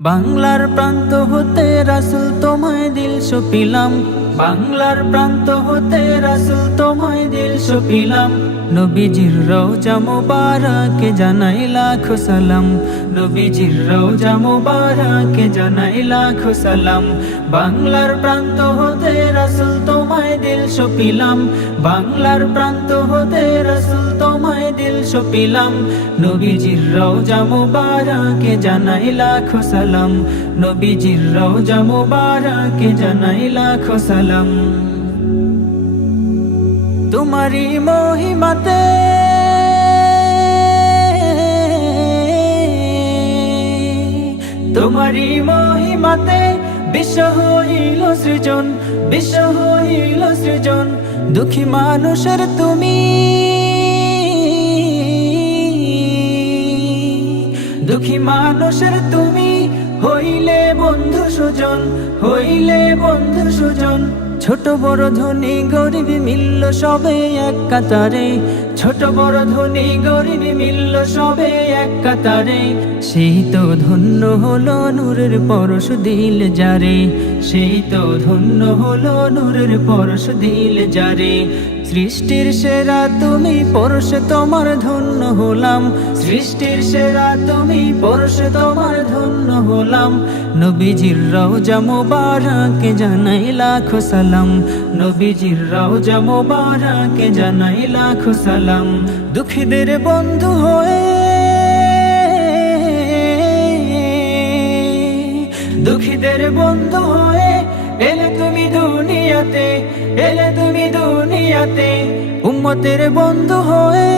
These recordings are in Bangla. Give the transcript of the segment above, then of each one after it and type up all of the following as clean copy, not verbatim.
বাংলার প্রান্ত হতে রাসূল তোমায় দিল সপিলাম, বাংলার প্রান্ত হতে রাসূল তোমায় দিল সপিলাম। নবীজির রওজা মুবারকে জানাই লাখো সালাম, নবীজির রওজা মুবারকে জানাই লাখো সালাম। বাংলার প্রান্ত হতে রাসূল তোমায় দিল সপিলাম, বাংলার প্রান্ত হতে রাসূল তোমায় দিল সপিলাম। নবীজির রওজা মুবারকে জানাই লাখো সালাম, নবীজির রওজা মুবারকে জানাই লাখো সালাম। তোমারি মহিমাতে তোমারি মহিমাতে বিশ্ব হইল সৃজন, বিশ্ব হইল সৃজন। দুঃখী মানুষের তুমি, দুঃখী মানুষের তুমি হইলে বন্ধু সুজন, হইলে বন্ধু সুজন। ছোট বড় ধনী গরিব মিলল সবে এক কাতারে, ছোট বড় ধনী গরিব মিলল সবে এক কাতারে। সেই তো ধন্য হলো নূরের পরশ দিল যারে, সেই তো ধন্য হলো নূরের পরশ দিল যারে। সৃষ্টির সেরা তুমি পরশে তোমার ধন্য হলাম, সৃষ্টির সেরা তুমি পরশে তোমার ধন্য হলাম। নবীজির রওজা মুবারকে জানাই লাখো সালাম, নবীজির রওজা মুবারকে জানাই লাখো সালাম। দুঃখীদের বন্ধু হয়ে, দুঃখীদের বন্ধু হয়ে এলে তুমি দুনিয়াতে, এলে তুমি দুনিয়াতে। উম্মতের বন্ধু হয়ে,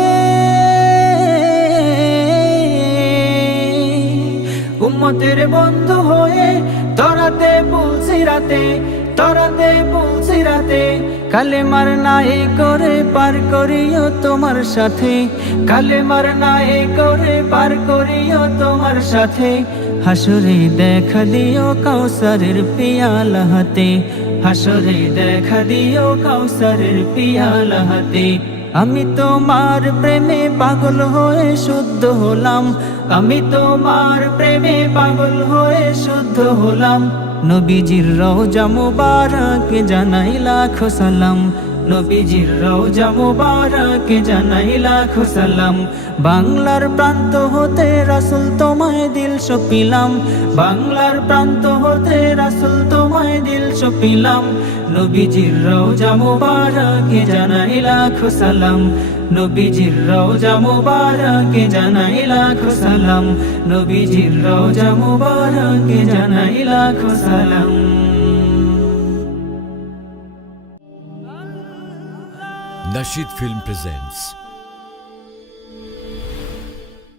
উম্মতের বন্ধু হয়ে তরাতে পুলসিরাতে, তরাতে পুলসিরাতে। কালেমার নাই করে পার করিও তোমার সাথে, কালেমার নাই করে পার করিও তোমার সাথে। হাসরে দেখা দিও কাউসারের পিয়ালা হাতে, হাসরে দেখা দিও কাউসারের পিয়ালা হাতে। আমি তোমার প্রেমে পাগল হয়ে শুদ্ধ হলাম, আমি তোমার প্রেমে পাগল হয়ে শুদ্ধ হলাম। নবীজির রওজা মুবারকে জানাই লাখো সালাম, নবীজির রওজা মুবারকে জানাই লাখো সালাম। বাংলার প্রান্ত হতে রাসূল তোমায় দিল সপিলাম, বাংলার প্রান্ত হতে রাসূল তোমায় দিল সপিলাম। নবীজির রওজা মুবারকে জানাই লাখো সালাম, নবীজির রওজা মুবারকে জানাই লাখো সালাম, নবীজির রওজা মুবারকে জানাই লাখো সালাম। Nasheed Film presents